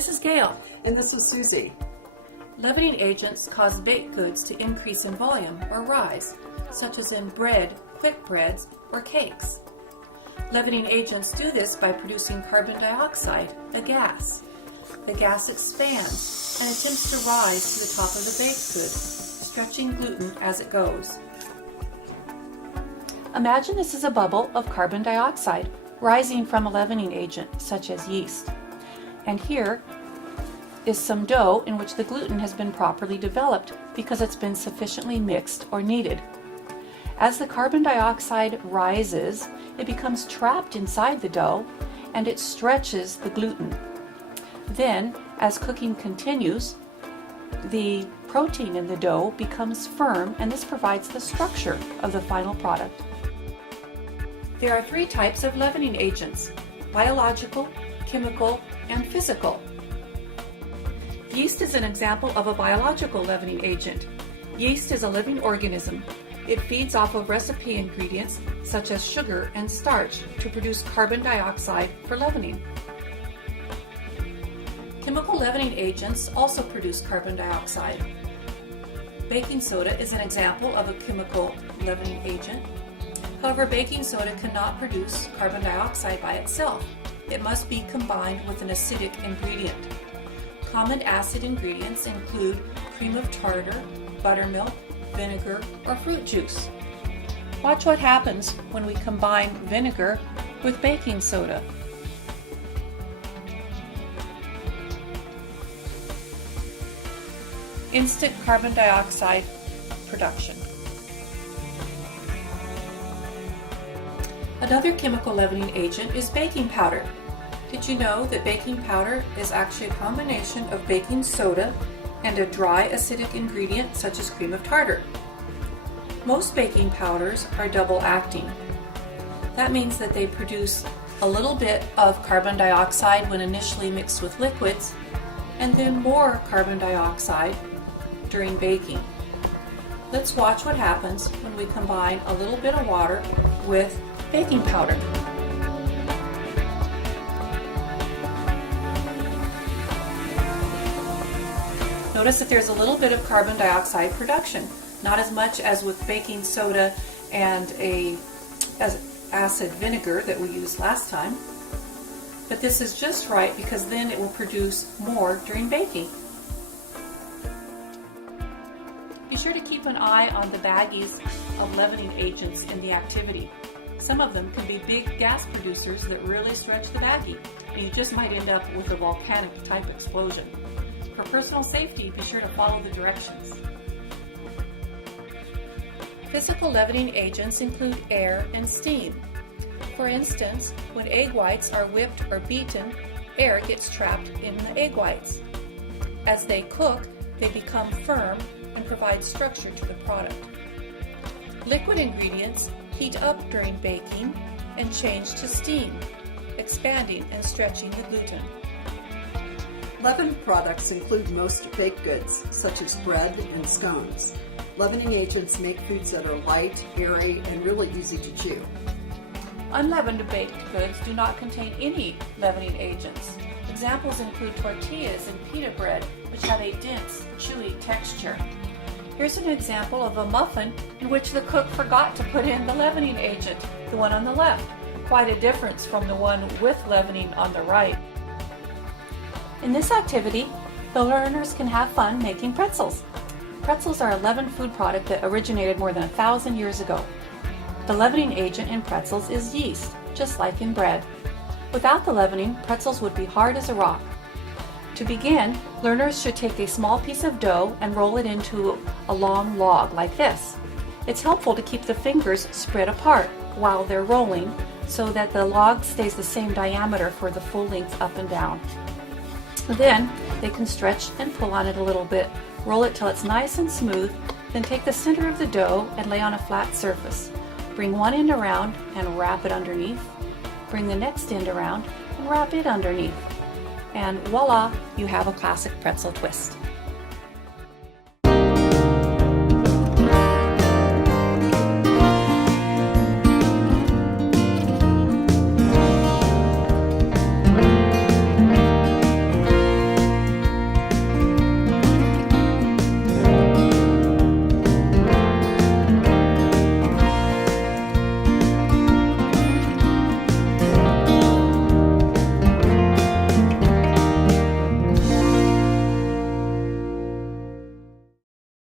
This is Gail. And this is Susie. Leavening agents cause baked goods to increase in volume or rise, such as in bread, quick breads, or cakes. Leavening agents do this by producing carbon dioxide, a gas. The gas expands and attempts to rise to the top of the baked good, stretching gluten as it goes. Imagine this is a bubble of carbon dioxide rising from a leavening agent, such as yeast. And here is some dough in which the gluten has been properly developed because it's been sufficiently mixed or kneaded. As the carbon dioxide rises, it becomes trapped inside the dough and it stretches the gluten. Then, as cooking continues, the protein in the dough becomes firm, and this provides the structure of the final product. There are three types of leavening agents: biological, chemical, and physical. Yeast is an example of a biological leavening agent. Yeast is a living organism. It feeds off of recipe ingredients such as sugar and starch to produce carbon dioxide for leavening. Chemical leavening agents also produce carbon dioxide. Baking soda is an example of a chemical leavening agent. However, baking soda cannot produce carbon dioxide by itself. It must be combined with an acidic ingredient. Common acid ingredients include cream of tartar, buttermilk, vinegar, or fruit juice. Watch what happens when we combine vinegar with baking soda. Instant carbon dioxide production. Another chemical leavening agent is baking powder. Did you know that baking powder is actually a combination of baking soda and a dry acidic ingredient such as cream of tartar? Most baking powders are double acting. That means that they produce a little bit of carbon dioxide when initially mixed with liquids, and then more carbon dioxide during baking. Let's watch what happens when we combine a little bit of water with baking powder. Notice that there's a little bit of carbon dioxide production, not as much as with baking soda and acid vinegar that we used last time, but this is just right because then it will produce more during baking. Be sure to keep an eye on the baggies of leavening agents in the activity. Some of them can be big gas producers that really stretch the baggie, and you just might end up with a volcanic type explosion. For personal safety, be sure to follow the directions. Physical leavening agents include air and steam. For instance, when egg whites are whipped or beaten, air gets trapped in the egg whites. As they cook, they become firm and provide structure to the product. Liquid ingredients heat up during baking and change to steam, expanding and stretching the gluten. Leavened products include most baked goods, such as bread and scones. Leavening agents make foods that are light, airy, and really easy to chew. Unleavened baked goods do not contain any leavening agents. Examples include tortillas and pita bread, which have a dense, chewy texture. Here's an example of a muffin in which the cook forgot to put in the leavening agent, the one on the left. Quite a difference from the one with leavening on the right. In this activity, the learners can have fun making pretzels. Pretzels are a leavened food product that originated more than 1,000 years ago. The leavening agent in pretzels is yeast, just like in bread. Without the leavening, pretzels would be hard as a rock. To begin, learners should take a small piece of dough and roll it into a long log like this. It's helpful to keep the fingers spread apart while they're rolling so that the log stays the same diameter for the full length up and down. Then they can stretch and pull on it a little bit, roll it till it's nice and smooth, then take the center of the dough and lay on a flat surface. Bring one end around and wrap it underneath. Bring the next end around and wrap it underneath. And voila, you have a classic pretzel twist.